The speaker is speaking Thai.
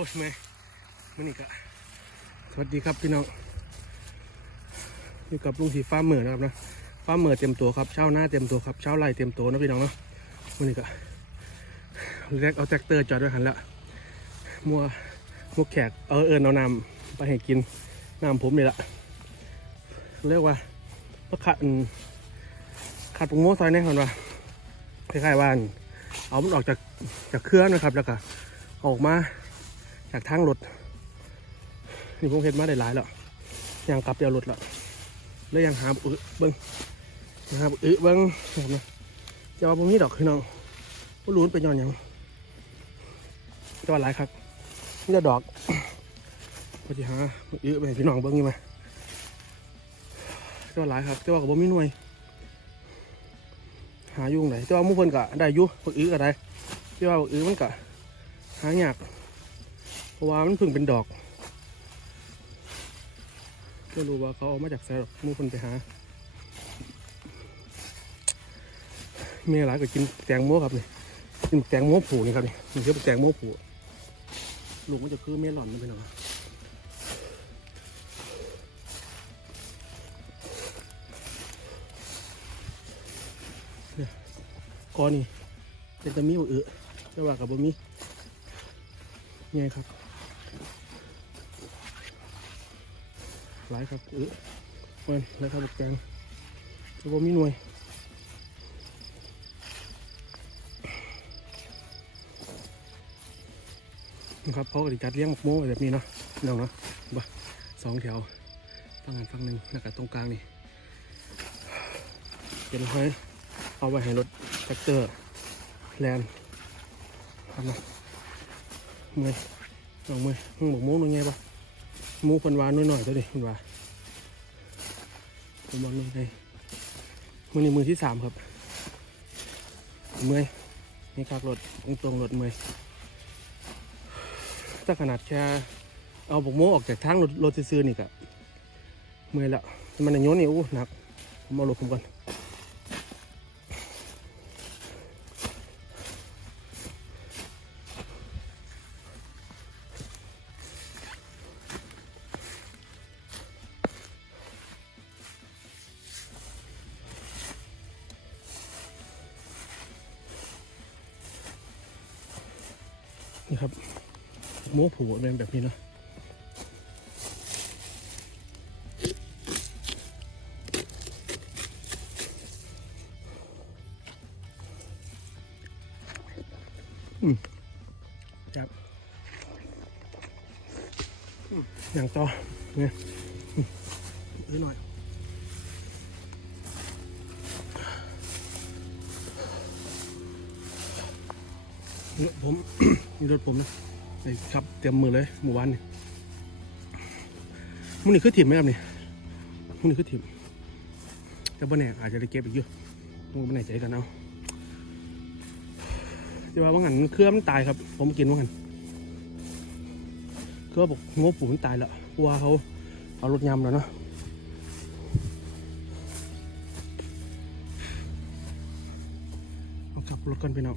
อ้ยแม่มันนี่กะสวัสดีครับพี่น้องอยู่กับลุงสีฟ้าเหมือนะครับนะฟ้าเหมือเต็มตัวครับเช้าหน้าเต็มตัวครับเช้าไร่เต็มตัวนะพี่น้องเนาะมันนี่กะแรกเอาแท็กเตอร์จอดไว้หันละมัวมัวแขกเอาเอิญเอานำไปให้กินน้ำผมนี่ละเรียกว่าพระขัดขัดปุงโม่ซอยแน่นอนว่าคล้ายๆว่านเอามันออกจากจากเครื่องนะครับแล้วก็ออกมา จากทางรถนี่ผมเห็นมาได้หลายแล้วยังกลับเดียวรถแล้วแล้วยังหาอึเบิ้งยังหาอึเบิ้งนะครับนะจะว่าผมมีดอกคือน้องก็รู้นเป็นย้อนยังจะว่าหลายครับนี่จะดอกก็จะหาอึไปให้พี่น้องเบิ้งยู่ไหมจะว่าหลายครับจะว่ากับผมมีหน่วยหาอยุ่งไหนจะว่ามุกคนกะได้ยุ่บักอึก็ได้จะว่าอึมันกะหายาก เพราะว่ามันเพิ่งเป็นดอกไม่รู้ว่าเขาเอามาจากไสหรอกมึงคนไปหาเมียหลายก็กินแตงโมครับนี่กินแตงโมผูนี่ครับนี่มันคือเป็นแตงโมผูลูกมันจะคือเมลอนนะพี่น้องเนี่ยก้อนนี่เป็นตะมีบ่เออแต่ว่ากับบ่มีไงครับ หลายครับเออมันแล้วครับบักแตงแล้วก็มีหน่วยนะครับเพราะกติจัดเลี้ยงหมกโม่แบบนี้เนาะน้องเนาะบ่สองแถวฝั่งนั้นฝั่งหนึ่งแล้วก็ตรงกลางนี่เป็นห้อยเอาไว้ให้รถแท็กเตอร์แลนครับนะเมื่อย ลองมือมึงบอกมูหน่อยไงปะมูคนวานหน่อยๆตัวดิคนวานผมบอกหน่อยไงมือนี้มือที่สามครับเมื่อยนี่คากรถตรงรถเมื่อยถ้าขนาดแค่เอาบอกโมออกจากทางรถรถซื้อนี่กะเมื่อยแล้วมันโยนนี่อู้หนักผมเอารถผมก่อน นี่ครับหมูผูเป็นแบบนี้เนาะอืมจับอย่างต่อเนี่ยอืมนิดหน่อย รถผมนี่รถผมนะไอ้ครับเตรียมมือเลยหมู่บ้านนี่มันนี่คือถิ่มไหมครับนี่มันนี่คือถิ่มแต่บ่แน่อาจจะได้เก็บอีกเยอะมึงบ่แน่ใจกันเอาจะว่าว่างันเครื่อมันตายครับ ผมกินว่างันเครือบอกงบปู่มันตายแล้วเพราะว่าเขาเอารถยำแล้วเนาะเอาขับรถกันไปเนาะ